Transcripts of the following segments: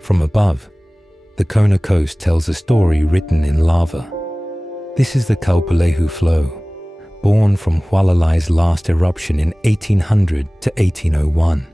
From above, the Kona coast tells a story written in lava. This is the Kaupulehu flow, born from Hualālai's last eruption in 1800 to 1801.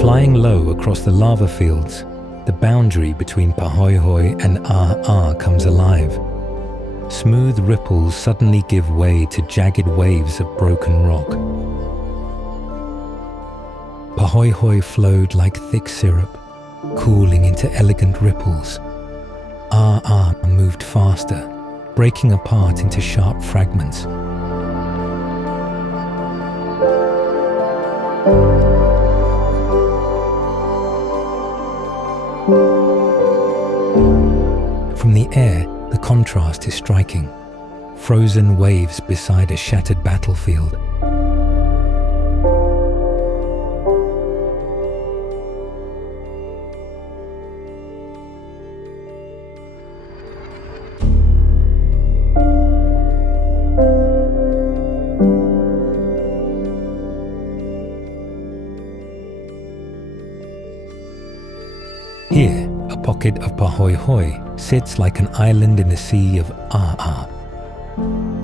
Flying low across the lava fields, the boundary between pāhoehoe and ʻaʻā comes alive. Smooth ripples suddenly give way to jagged waves of broken rock. Pāhoehoe flowed like thick syrup, cooling into elegant ripples. ʻaʻā moved faster, breaking apart into sharp fragments. From the air, the contrast is striking. Frozen waves beside a shattered battlefield. Here, a pocket of pāhoehoe sits like an island in the sea of ʻaʻā.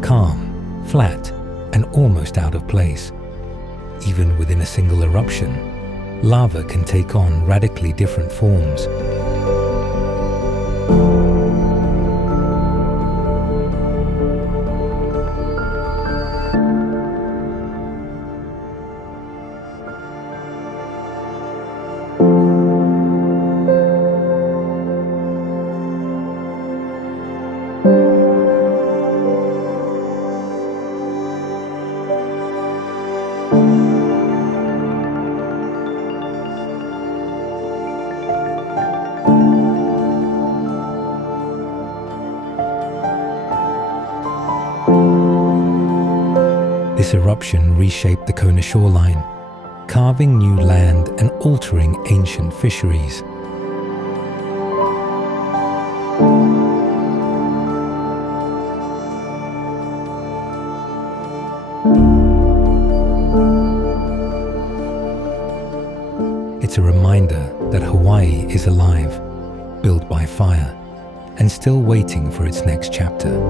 Calm, flat, and almost out of place. Even within a single eruption, lava can take on radically different forms. This eruption reshaped the Kona shoreline, carving new land and altering ancient fisheries. It's a reminder that Hawaii is alive, built by fire, and still waiting for its next chapter.